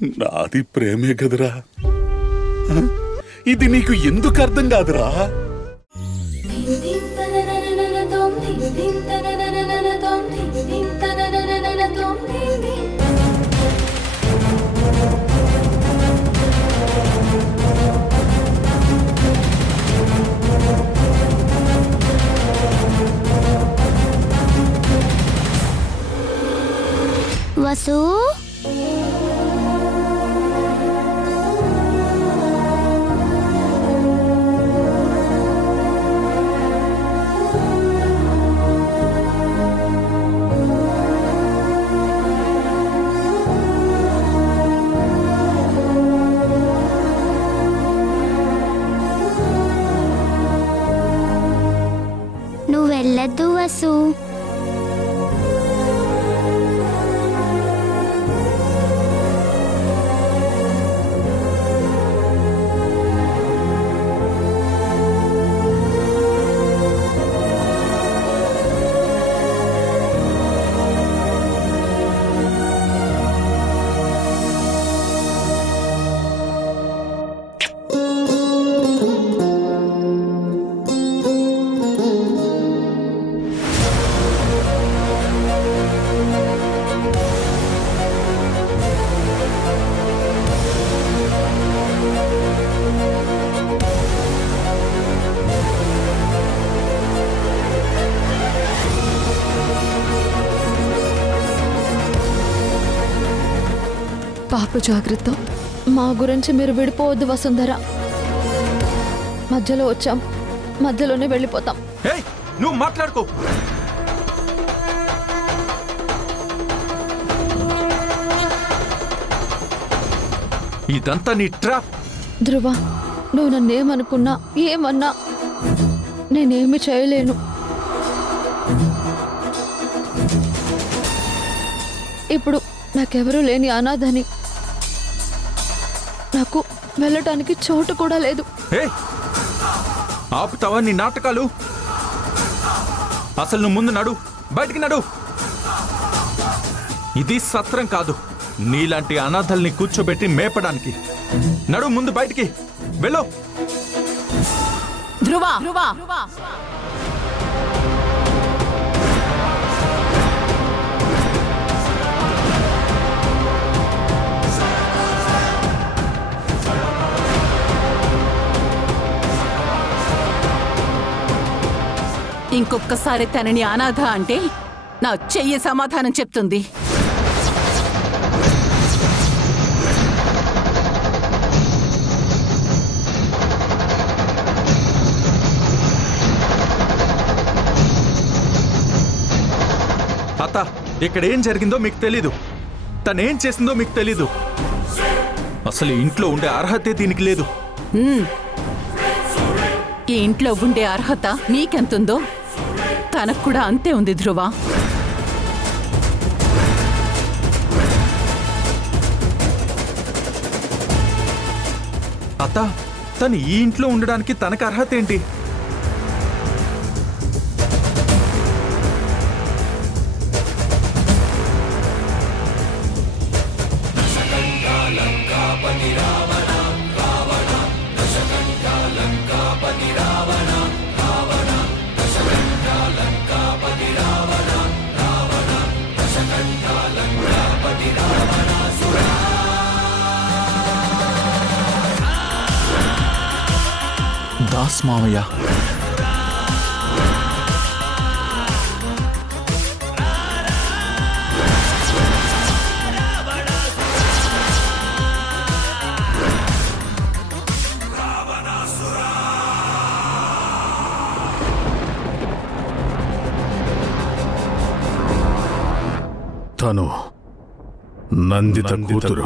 నాది ప్రేమే కదరా, ఇది నీకు ఎందుకు అర్థం కాదురా? వసు, నువ్వు వెళ్ళొద్దు వసు. పాప జాగ్రత్త. మా గురించి మీరు విడిపోవద్దు వసుంధర. మధ్యలో వచ్చాం, మధ్యలోనే వెళ్ళిపోతాం. నువ్వు మాట్లాడుకో. ఇదంతా నీ ట్రాప్. ధ్రువ, నువ్వు నన్నేమనుకున్నా ఏమన్నా నేనేమి చేయలేను. ఇప్పుడు నాకెవరూ లేని అనాథని. నాకు వెళ్ళటానికి చోటు కూడా లేదు. ఆపుతావా నీ నాటకాలు? అసలు నువ్వు ముందు నడు, బయటికి నడు. ఇది సత్రం కాదు నీలాంటి అనాథల్ని కూర్చోబెట్టి మేపడానికి. నడు ముందు, బయటికి వెళ్ళు. ధ్రువ, ఇంకొక్కసారి తనని అనాథ అంటే నా చెయ్యి సమాధానం చెప్తుంది. అత్త, ఇక్కడ ఏం జరిగిందో మీకు తెలీదు, తనేం చేసిందో మీకు తెలీదు. అసలు ఇంట్లో ఉండే అర్హతే దీనికి లేదు. ఈ ఇంట్లో ఉండే అర్హత నీకెంతుందో తనకు కూడా అంతే ఉంది ధ్రువ. అత్త, తను ఈ ఇంట్లో ఉండడానికి తనకు అర్హత ఏంటి? దాస్ మావయ్య, తను నందిత కూతురు.